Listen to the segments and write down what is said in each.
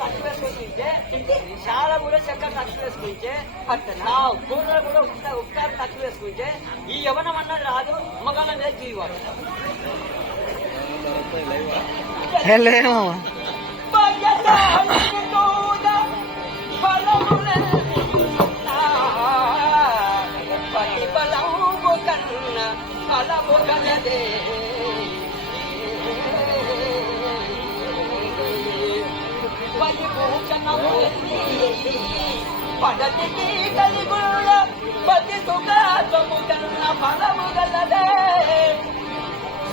ఉప్కారం ఖర్చు వేసుకుంటే చాలా కూడా చక్కగా ఖర్చు వేసుకుంటే నా కూడా ఒకసారి ఉప్కారం ఖర్చు వేసుకుంటే ఈ యవనం అన్నది రాదు మగల మీద జీవాడు పడతికి కలిగుళ్ళ పతి సుఖాత్వము కన్న ఫలము గలదే.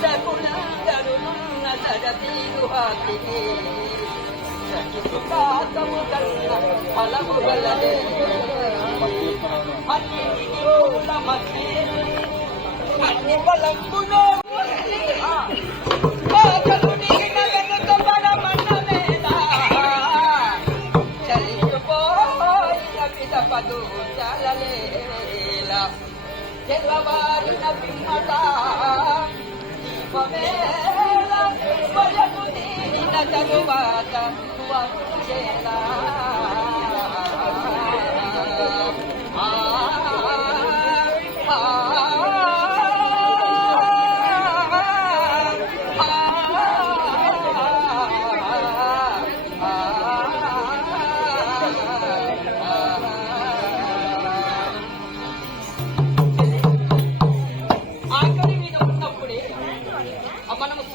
సకులందరున్న సరతీరు హాకికి సుఖాతము కన్న ఫలము గలదే. అన్ని మూల మధ్య అన్ని బలంబులో దీపమేళ వయసు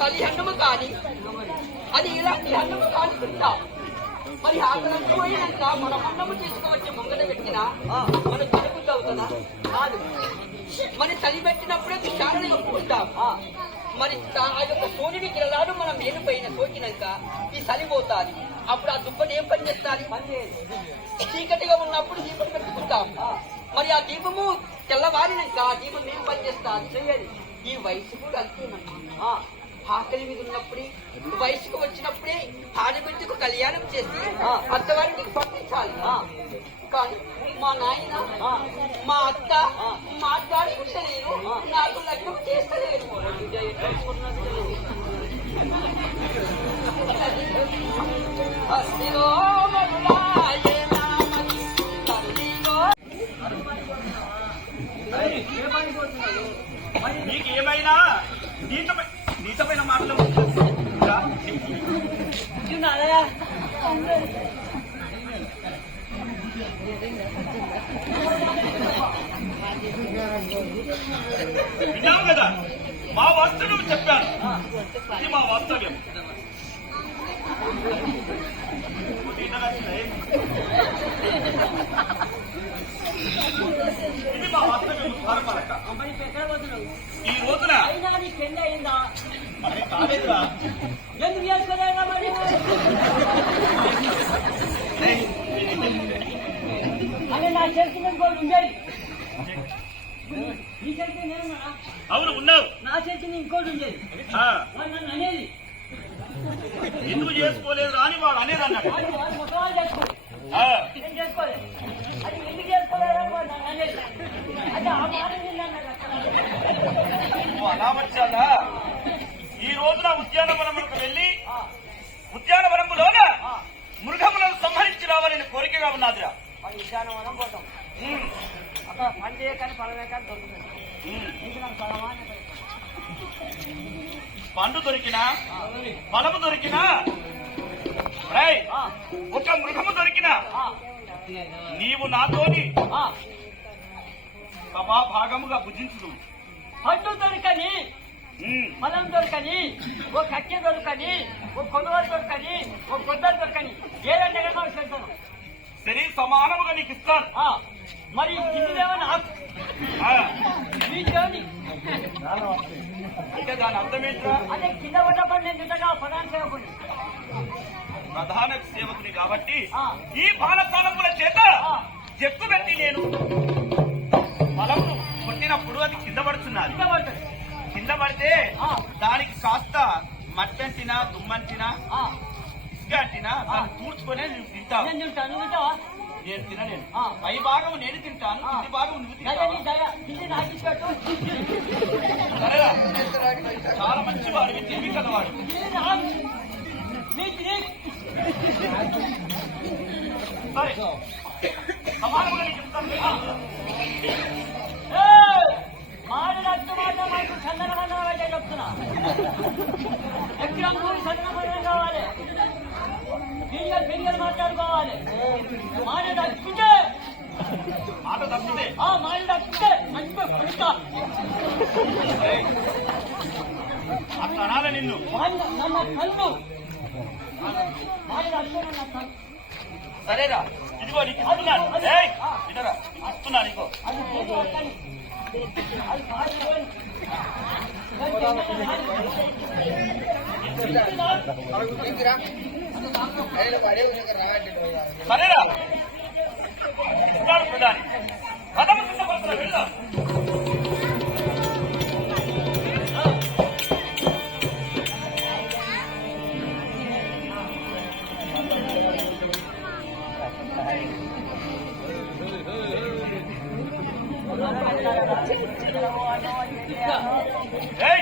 మనము తల్లి అన్నము కాని అది ఇలాంటి అన్నము కాని తింటాం. మరి ఆకలి పోయినాక మనం అన్నము తీసుకువచ్చి ముంగట పెట్టినా మన కడుపు అవుతుందా? కాదు. మరి చలి పెట్టినప్పుడే విచారణ ఒప్పుకుంటాం మరి దా- ఆ యొక్క సూర్యుని కిరణాలు మనం మేలు పైన సోకినాక ఈ చలి పోతాది. అప్పుడు ఆ దుప్పటి ఏం పని చేస్తాది? చీకటిగా ఉన్నప్పుడు దీపం పెట్టుకుంటాం. మరి ఆ దీపము తెల్లవారినాక ఆ దీపం ఏం పని చేస్తాది? ఈ వయసు కూడా అంతేనమ్మా ఆకలి మీద ఉన్నప్పుడే వయసుకు వచ్చినప్పుడే ఆడబిడ్డకు కళ్యాణం చేసి అత్తవారికి పంపించాలి. కానీ మా నాయన మా అత్త మాట్లాడుకుంటలేరు నాకు లగ్నం చేస్తలేరు. అసిరో మరులాయే నామది విన్నావు కదా? మా వాస్తవ్యం చెప్పాను ఇది మా వాస్తవ్యం. ఇది మా వాస్తవ్యం. ఈ రోజున కాలేదురా ఎందుకు చేసుకోలేదా మరి ఏయ్, అని నా చేసిన కూడా ఉండేది నీ చేతి నేను ఉన్నానా? అవును ఉన్నావు. నా చేతిని ఇంకోటి ఉండేది. నన్ను అనేది. ఎందుకు చేసుకోలేదు అని వాడు అనేది అన్నాడు. వాళ్ళు చేసుకోలేదు. అది ఎందుకు ఆ అలా వచ్చాగా ఈ రోజున ఉద్యానవనములకు వెళ్ళి ఉద్యానవనములోన మృగములను సంహరించి రావాలని కోరికగా ఉన్నదిరా. ఉద్యానవనం పోతాం. అక్కడ పండే కానీ పడవే కానీ దొరుకుతుంది. నీకు పడవా. పండు దొరికినా ఫలము దొరికినా ఒక మృగము దొరికినా నీవు నాతోని. సభా భాగముగా భుజించుదు. పండు దొరకని ఫలం దొరకని ఓ కట్టె దొరకని ఓ కొనుగోలు దొరకని ఓ గొడ్డలు దొరకని సమానముగా నీకు ఇస్తాను. మరి అంటే దాని అర్థం ఏంట్రా అదే కింద నేను ప్రధాన సేవకుని. ప్రధాన సేవకుని కాబట్టి. ఈ బాలస్థానముల చేత. చెక్కు పెట్టి నేను ఫలమును కొట్టినప్పుడు అది కింద పడుతున్నది కింద పడితే. దానికి కాస్త మట్టంటినా దుమ్మంటినా ఇసుక అంటినా దాన్ని కూర్చుకొని నేను తింటాను నేను తినలేను. పై భాగం నేను తింటాను. కింది భాగం నువ్వు తింటావా. చాలా మంచివాడివి తెలివి కలవాడు. సరే. సమానంగా చెప్తాను. ఫింగర్ మాట్లాడుకోవాలి. మాడి రక్తుంటే మాట తప్పితే. ఆ మాడి రక్తుంటే మంచిగా కొడుక అట్లా అనాలి నిన్ను. నన్న కళ్ళు నన్న సరేరా. ఇదిగో నీకు ఇస్తున్నాను. ఇదరా ఇస్తున్నాను ఇదిగో అది చేతి పక్కని. అది పారిపోయి. సరేరా ఇస్తాడు ప్రధాని కథము సిద్ధపడుతున్నా వెళ్దాం ఏయ్